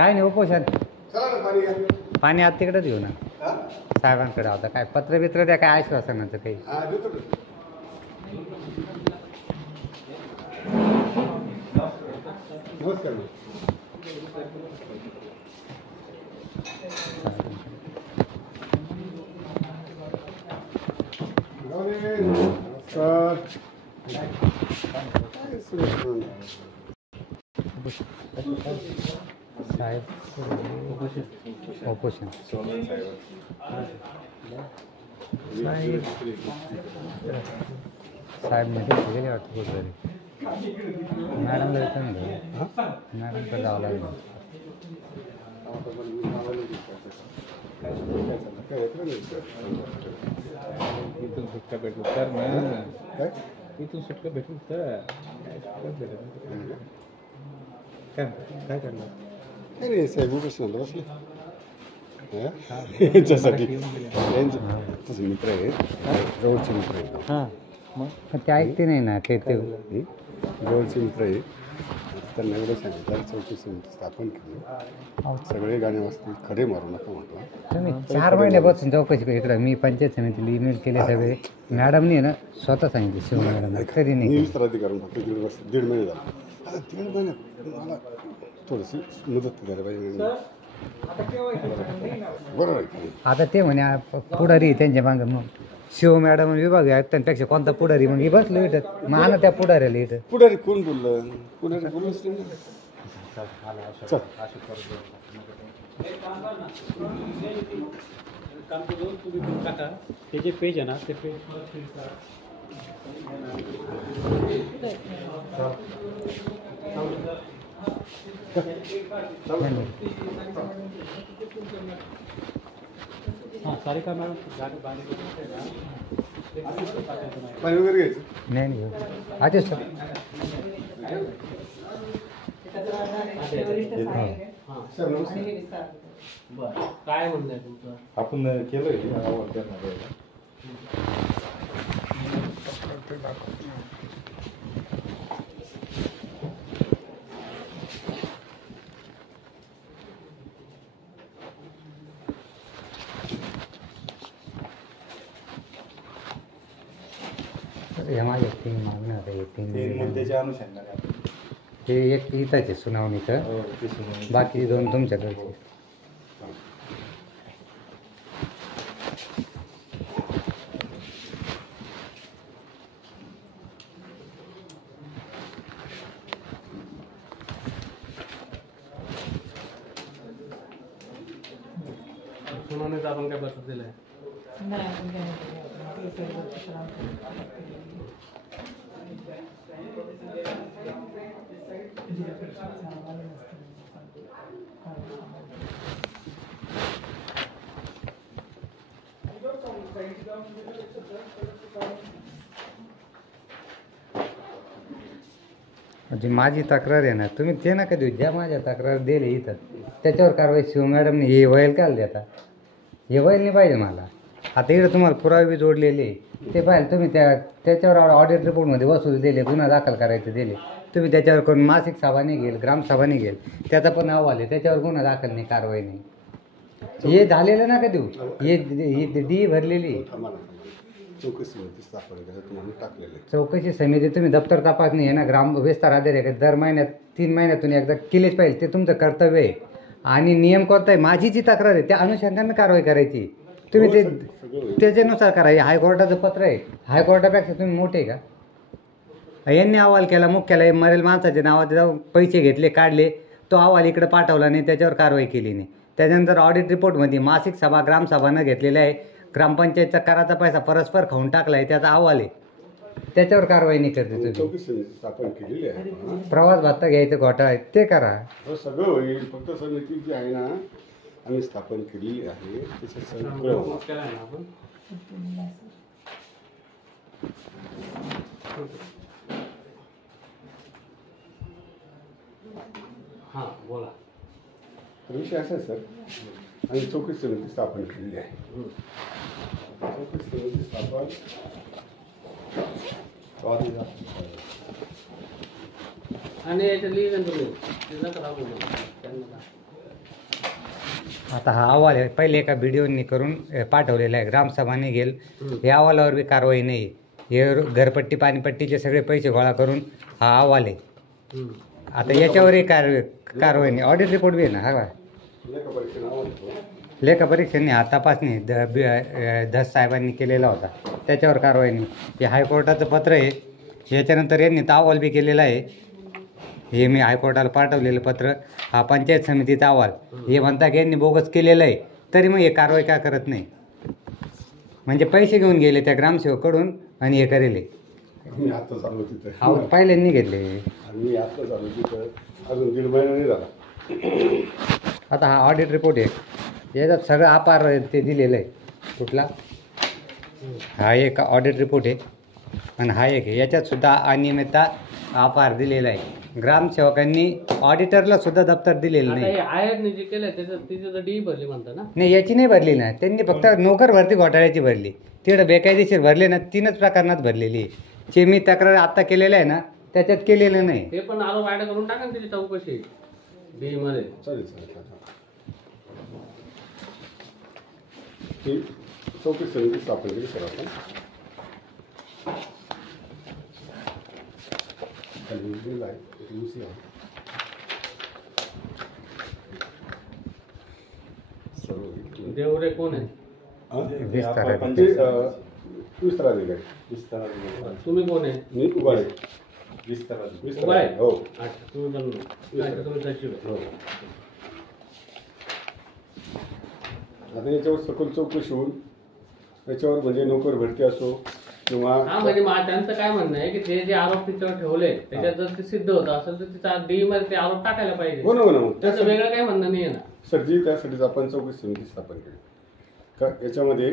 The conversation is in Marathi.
काय नाही उपोषण. चला ना पाणी घ्या. पाणी आत तिकडेच घेऊ ना हा? साहेबांकडे. आता काय पत्र बित्र द्या, काय आश्वासनाचं काही. हा, देतो ना. नमस्कार मॅम. नमस्कार. साहेब उपोषण साहेब म्हणजे गेले वाटतं कुठेतरी. मॅडमला येतं ना मॅडमकडे जावं लागेल. इथून सुटका भेटू तर ना, इथून सुटका भेटू तर काय करणार. काय नाही साहेब उपोषणाला बसले. यांच्यासाठी तुझे मित्र आहे, जवळचे मित्र आहे. हां मग ते ऐकते नाही ना ते जवळचे मित्र आहे. त्यांना एवढं सांगितलं चौकशी समिती स्थापन केली. सगळे गाणे वाजतील, खडे मारू नका म्हटलं. तुम्ही 4 महिन्यापासून चौकशी इकडं मी पंचायत समितीला ईमेल केले सगळे. मॅडमनी ना स्वतः सांगितले शिव मॅडम तरी नाही. मी विस्तार अधिकारी फक्त 1.5 महिने झाला. आता 1.5 महिन्यात मला थोडीशी मदत करायला पाहिजे. बरोबर आहे. आता ते म्हणे पुढारी त्यांच्या मागं. मग शिव मॅडम विभाग आयुक्तांपेक्षा कोणता पुढारी मग बसलो इथं. मग आणा त्या पुढाऱ्याला इथं. पुढारी कोण बोललं? पुढारी बोललंच नाही. चल. काम करून तुम्ही टाका ते जे पेज आहे ना ते पेज हां सारिका मॅडम पाणी वगैरे घ्यायचं. नाही नाही आदेश सर. सर नमस्कार. बरं काय म्हणणं आहे तुमचं. आपण केलं हे माझे 3 मागणं आता हे 3 मुद्द्याच्या अनुषंगाने ते एक इथंच सुनावणीचं. बाकी 2 तुमच्याकडचे. सुनावणीचं आपण काय पत्र दिलं आहे. म्हणजे माझी तक्रार आहे ना, तुम्ही ते नका देऊ. ज्या माझ्या तक्रार दिले इथं त्याच्यावर कारवाई शिव मॅडमने हे वयल काल देता. हे वयल नाही पाहिजे मला. आता इकडे तुम्हाला पुरावे बी जोडलेले ते पाहिजे तुम्ही. त्याच्यावर ऑडिट रिपोर्टमध्ये वसूल दिले, गुन्हा दाखल करायचे दिले तुम्ही. त्याच्यावर कोण मासिक सभा निघेल, ग्रामसभा निघेल, त्याचा पण अहवाल आहे. त्याच्यावर गुन्हा दाखल नाही, कारवाई नाही. हे झालेलं नका देऊ. हे डी भरलेली चौकशी समिती स्थापन करायला तुम्हाला टाकलेलं आहे. चौकशी समिती तुम्ही दप्तर तपासणी आहे ना, ग्राम विस्तार अधिकारी दर महिन्यात 3 महिन्यातून एकदा केलेच पाहिजे. ते तुमचं कर्तव्य आहे. आणि नियम कोणता आहे, माझी जी तक्रार आहे त्या अनुषंगाने कारवाई करायची. तुम्ही ते त्याच्यानुसार करा. हे हायकोर्टाचं पत्र आहे. हायकोर्टापेक्षा तुम्ही मोठे का. यांनी अहवाल केला, मुख्यालय मरेल माणसाच्या नावात जाऊन पैसे घेतले, काढले, तो अहवाल इकडे पाठवला नाही, त्याच्यावर कारवाई केली नाही. त्याच्यानंतर ऑडिट रिपोर्टमध्ये मासिक सभा ग्रामसभा न घेतलेल्या आहे, ग्रामपंचायतचा कराचा पैसा परस्पर खाऊन टाकला आहे, त्याचा अहवाल आहे. त्याच्यावर कारवाई नाही करते तुम्ही. चौकशी समिती स्थापन केलेली आहे. प्रवास भत्ता घ्यायचं घोटाळा आहे ते करा. सगळं होईल. फक्त समिती जी आहे ना आम्ही स्थापन केलेली आहे त्याच्यात सगळं आपण हां बोला. विषय असा आहे सर, आम्ही चौकशी समिती स्थापन केलेली आहे. चौकशी समिती स्थापन आणि याच्या लिहिलं तुम्ही नका राहू त्यांना आता हा अहवाल आहे पहिले एका व्हिडिओनी करून पाठवलेला आहे, ग्रामसभाने घेईल. या अहवालावर बी कारवाई नाही. हे घरपट्टी पाणीपट्टीचे सगळे पैसे गोळा करून हा अहवाल आहे. आता याच्यावरही कारवाई नाही. ऑडिट रिपोर्ट बी आहे ना हा बा. लेखापरीक्षेने हा तपासणी धस साहेबांनी केलेला होता, त्याच्यावर कारवाई नाही. हे हायकोर्टाचं पत्र आहे. याच्यानंतर यांनी तर अहवाल बी केलेला आहे. हे मी हायकोर्टाला पाठवलेलं पत्र, हा पंचायत समितीचा अहवाल. हे म्हणता की यांनी बोगस केलेलं आहे, तरी मग हे कारवाई का करत नाही? म्हणजे पैसे घेऊन गेले त्या ग्रामसेवकडून आणि हे करेले. मी आता चालू तिथं हा पहिल्यांनी घेतले. मी आता चालू तिथं अजून 1.5 महिना नाही झाला. आता हा ऑडिट रिपोर्ट आहे, याच्यात सगळं अपार ते दिलेलं आहे. कुठला हा एक ऑडिट रिपोर्ट आहे आणि हा एक आहे. याच्यात सुद्धा अनियमितता अपार दिलेला आहे. ग्रामसेवकांनी ऑडिटरला सुद्धा दप्तर दिलेलं नाही. आयरने जे केलं त्याचं डी भरली म्हणता ना? नाही, याची नाही भरली ना त्यांनी, फक्त नोकर भरती घोटाळ्याची भरली. तिकडं बेकायदेशीर भरले ना 3च प्रकरणात भरलेली आहे. जे मी तक्रार आत्ता केलेलं आहे ना त्याच्यात केलेलं नाही. ते पण आरोप ऍड करून टाका ना त्याची चौकशी डी मध्ये. चालेल चालेल. ती चौकशी समिती स्थापन केली सर आपण. देवरे कोण आहे? विस्तार विस्तार अधिकारी. तुम्ही कोण आहे? मी उभाळे. उभाळे? हो. अच्छा, तुम्ही तुम्ही सचिव आहे. हो. आता याच्यावर सखोल चौकशी होऊन याच्यावर म्हणजे नोकर भरती असो किंवा हा म्हणजे त्यांचं काय म्हणणं आहे की ते जे आरोप तिच्यावर ठेवले त्याच्यात जर ते सिद्ध होतं असेल तर तिचा डी मध्ये ते आरोप टाकायला पाहिजे. हो ना हो ना. त्याचं वेगळं काही म्हणणं नाही आहे ना सर जी त्यासाठीच आपण चौकशी समिती स्थापन केली का याच्यामध्ये